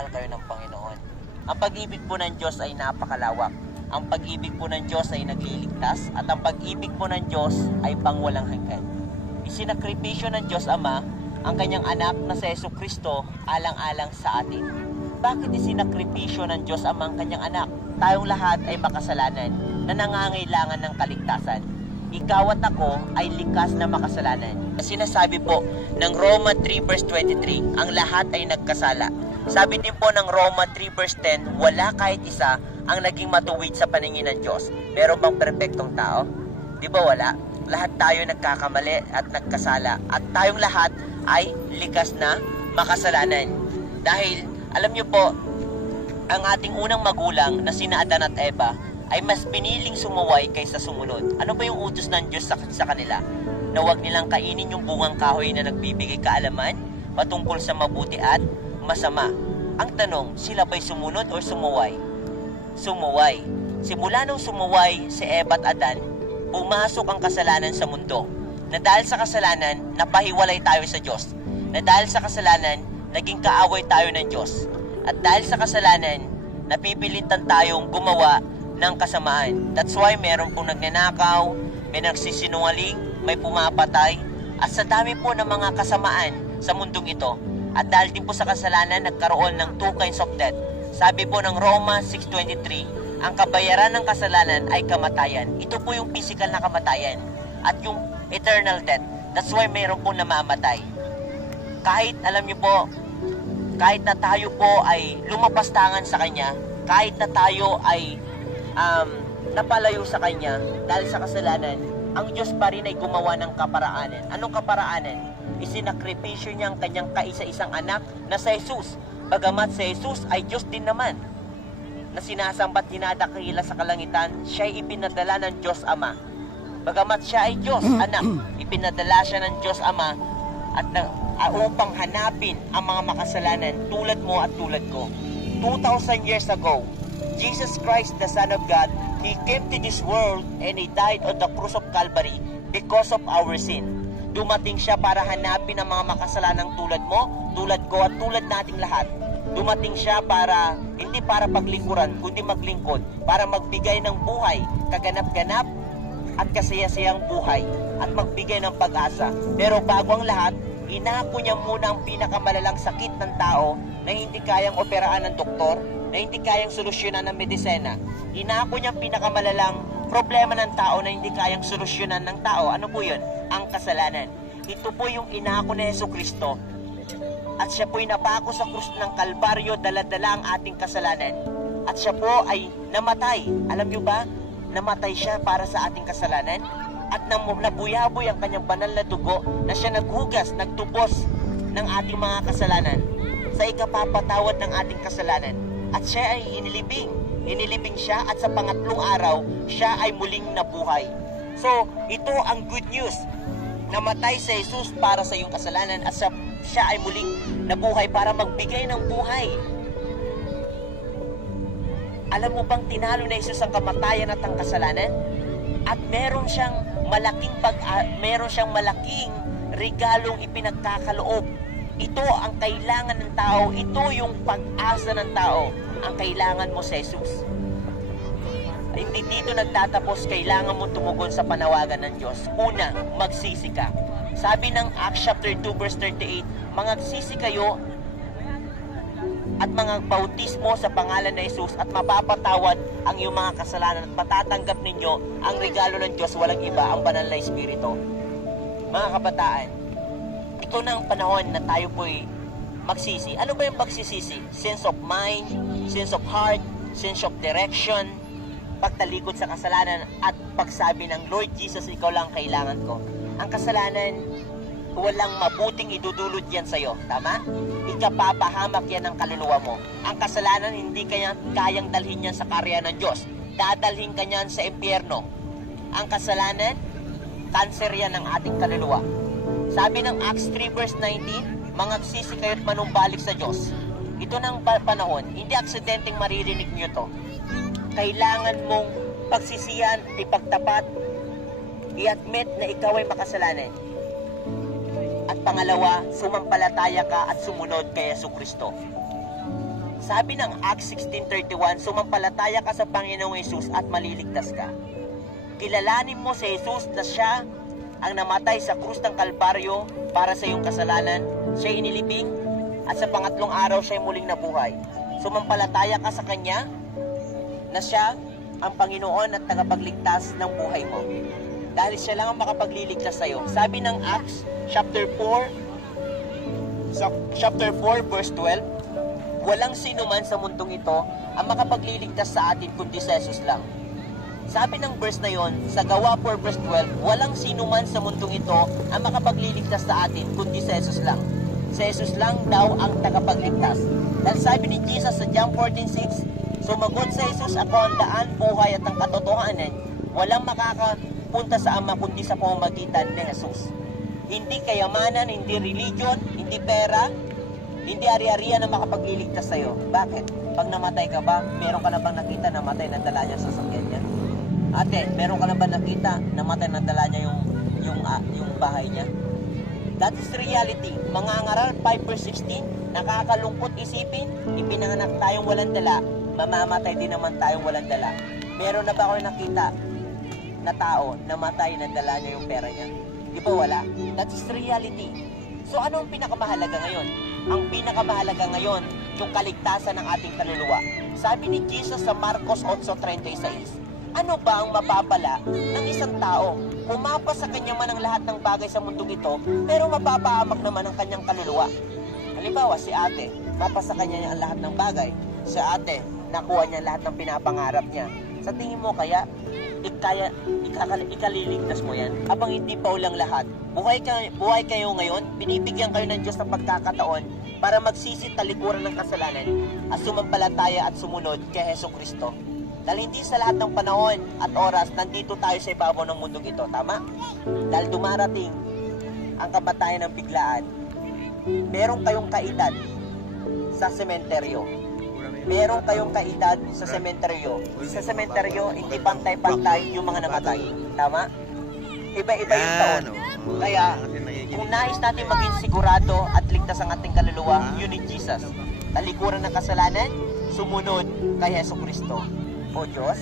mahal kayo ng Panginoon. Ang pag-ibig po ng Diyos ay napakalawak. Ang pag-ibig po ng Diyos ay nagliligtas at ang pag-ibig po ng Diyos ay pangwalang hanggan. Isinakripisyo ng Diyos Ama ang kanyang anak na si Jesucristo alang-alang sa atin. Bakit isinakripisyo ng Diyos Ama ang kanyang anak? Tayong lahat ay makasalanan na nangangailangan ng kaligtasan. Ikaw at ako ay likas na makasalanan. Sinasabi po ng Roma 3 verse 23, ang lahat ay nagkasala. Sabi din po ng Roma 3 verse 10, wala kahit isa ang naging matuwid sa paningin ng Diyos. Meron bang perpektong tao? Di ba wala? Lahat tayo nagkakamali at nagkasala. At tayong lahat ay likas na makasalanan. Dahil, alam niyo po, ang ating unang magulang na sina Adan at Eva ay mas piniling sumuway kaysa sumunod. Ano ba yung utos ng Diyos sa kanila? Na huwag nilang kainin yung bungang kahoy na nagbibigay kaalaman patungkol sa mabuti at masama. Ang tanong, sila ba'y sumunod o sumuway? Sumuway. Simula nung sumuway si Eva at Adan, pumasok ang kasalanan sa mundo. Na dahil sa kasalanan, napahiwalay tayo sa Diyos. Na dahil sa kasalanan, naging kaaway tayo ng Diyos. At dahil sa kasalanan, napipilitan tayong gumawa ng kasamaan. That's why meron pong nagnanakaw, may nagsisinungaling, may pumapatay, at sa dami po ng mga kasamaan sa mundong ito. At dahil din po sa kasalanan, nagkaroon ng two kinds of death. Sabi po ng Roma 6:23, ang kabayaran ng kasalanan ay kamatayan. Ito po yung physical na kamatayan at yung eternal death. That's why meron po namamatay. Kahit, alam niyo po, kahit na tayo po ay lumapastangan sa Kanya, kahit na tayo ay napalayo sa Kanya dahil sa kasalanan, ang Diyos pa rin ay gumawa ng kaparaanan. Anong kaparaanan? Isinakripisyo niya ang Kanyang kaisa-isang anak na si Jesus. Bagamat si Jesus ay Diyos din naman, na sinasambat dinadakila sa kalangitan, siya ay ipinadala ng Diyos Ama. Bagamat siya ay Diyos anak, ipinadala siya ng Diyos Ama at upang hanapin ang mga makasalanan tulad mo at tulad ko. 2,000 years ago, Jesus Christ, the Son of God, He came to this world and He died on the cross of Calvary because of our sin. Dumating siya para hanapin ang mga makasalanang tulad mo, tulad ko at tulad nating lahat. Dumating siya para, hindi para paglingkuran, kundi maglingkod, para magbigay ng buhay, kaganap-ganap at kasaya-sayang buhay, at magbigay ng pag-asa. Pero bago ang lahat, inako niya muna ang pinakamalalang sakit ng tao na hindi kayang operaan ng doktor, na hindi kayang solusyonan ng medisina. Inako niya ang pinakamalalang problema ng tao na hindi kayang solusyonan ng tao. Ano po yun? Ang kasalanan. Ito po yung inako ni Jesucristo. At siya po'y napako sa krus ng Kalbaryo, dala-dala ang ating kasalanan. At siya po ay namatay. Alam niyo ba? Namatay siya para sa ating kasalanan. At nabuyaboy ang kanyang banal na dugo na siya naghugas, nagtubos ng ating mga kasalanan sa ikapapatawad ng ating kasalanan. At siya ay inilibing. Inilibing siya at sa pangatlong araw, siya ay muling nabuhay. So, ito ang good news. Namatay si Jesus para sa iyong kasalanan at siya ay muling nabuhay para magbigay ng buhay. Alam mo bang tinalo na Jesus ang kamatayan at ang kasalanan? At meron siyang malaking regalong ipinagkakaloob. Ito ang kailangan ng tao. Ito yung pag-asa ng tao. Ang kailangan mo si Jesus. Hindi dito nagtatapos, kailangan mo tumugon sa panawagan ng Diyos. Una, magsisi ka. Sabi ng Acts chapter 2 verse 38, mangagsisi kayo at mga bautismo sa pangalan ng Jesus at mapapatawad ang iyong mga kasalanan at matatanggap ninyo ang regalo ng Diyos, walang iba, ang banal na Espiritu. Mga kabataan, ito na ang panahon na tayo po'y magsisi. Ano ba yung pagsisisi? Sense of mind, sense of heart, sense of direction, pagtalikod sa kasalanan at pagsabi ng Lord Jesus, ikaw lang kailangan ko. Ang kasalanan, walang mabuting idudulot yan sa'yo. Tama? Ikapapahamak yan ng kaluluwa mo. Ang kasalanan, hindi kayang dalhin yan sa karya ng Diyos. Dadalhin ka yan sa impyerno. Ang kasalanan, cancer yan ng ating kaluluwa. Sabi ng Acts 3 verse 19, mangagsisi kayo at manumbalik sa Diyos. Ito ng panahon, hindi aksidenteng maririnig nyo to. Kailangan mong pagsisiyan, ipagtapat, i-admit na ikaw ay makasalanan. At pangalawa, sumampalataya ka at sumunod kay Jesucristo. Sabi ng Acts 16:31, sumampalataya ka sa Panginoong Hesus at maliligtas ka. Kilalanin mo si Jesus na siya ang namatay sa krus ng Kalbaryo para sa iyong kasalanan. Siya inilibing at sa pangatlong araw siya muling nabuhay. Sumampalataya ka sa Kanya na siya ang Panginoon at tagapagligtas ng buhay mo. Dahil siya lang ang makapagliligtas sa iyo. Sabi ng Acts chapter 4 verse 12, walang sino man sa mundong ito ang makapagliligtas sa atin kundi si Jesus lang. Sabi ng verse na yon, sa Gawa 4 verse 12, walang sino man sa mundong ito ang makapagliligtas sa atin kundi si Jesus lang. Si Jesus lang daw ang tagapagligtas. Dahil sabi ni Jesus sa John 14:6, sumagot sa Jesus, ako ang daan, buhay at ang katotohanan. Walang makakapunta sa Ama kundi sa pamamagitan ni Jesus. Hindi kayamanan, hindi religion, hindi pera, hindi ari-arian na makapagliligtas sa'yo. Bakit? Pag namatay ka ba, meron ka na bang nakita namatay na dala niya sa sasakyan niya? Ate, meron ka na ba nakita namatay na dala niya yung bahay niya? That is reality. Mga Ngaral 5 verse 16, nakakalungkot isipin, ipinanganak tayong walang dala, mamamatay din naman tayong walang dala. Meron na ba kayo nakita na tao namatay na dala niya yung pera niya? Di ba wala? That is reality. So ano ang pinakamahalaga ngayon? Ang pinakamahalaga ngayon, yung kaligtasan ng ating kaluluwa. Sabi ni Jesus sa Marcos 8:36, ano ba ang mapapala ng isang tao? Kumapa sa kanya man ang lahat ng bagay sa mundong ito, pero mapapahamak naman ang kanyang kaluluwa. Halimbawa, si ate, mapasa kanya niya ang lahat ng bagay. Si ate, nakuha niya lahat ng pinapangarap niya. Sa tingin mo kaya, ikaliligtas mo yan? Abang hindi pa ulang lahat, buhay kayo ngayon, binibigyan kayo ng Diyos ng pagkakataon para magsisit talikuran ng kasalanan at sumampalataya at sumunod kay Hesus Kristo. Dahil hindi sa lahat ng panahon at oras nandito tayo sa ibabaw ng mundong ito, tama? Dahil dumarating ang kamatayan ng biglaan. Meron kayong kaedad sa sementeryo. Meron kayong kaedad sa sementeryo. Sa sementeryo, hindi pantay-pantay yung mga namatay. Tama? Iba-iba yung taon. Kaya, kung nais natin maging sigurado at ligtas ang ating kaluluwa, yun ni Jesus. Talikuran ng kasalanan, sumunod kay Hesus Kristo. O Diyos,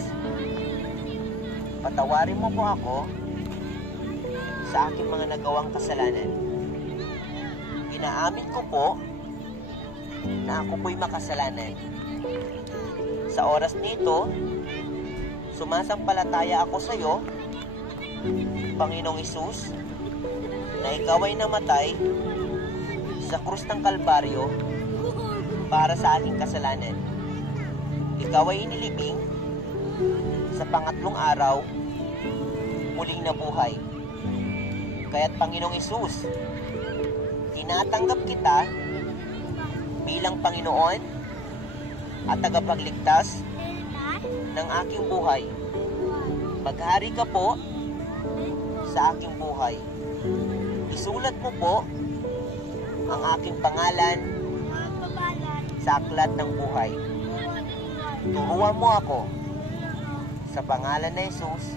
patawarin mo po ako sa aking mga nagawang kasalanan. Inaamin ko po na ako po'y makasalanan. Sa oras nito, sumasampalataya ako sa iyo, Panginoong Hesus, na ikaw ay namatay sa krus ng Kalbaryo para sa aking kasalanan. Ikaw ay inilibing sa pangatlong araw, muling nabuhay. Kaya't Panginoong Hesus, tinatanggap kita bilang Panginoon at tagapagligtas ng aking buhay. Maghari ka po sa aking buhay. Isulat mo po ang aking pangalan sa aklat ng buhay. Turuan mo ako sa pangalan ni Jesus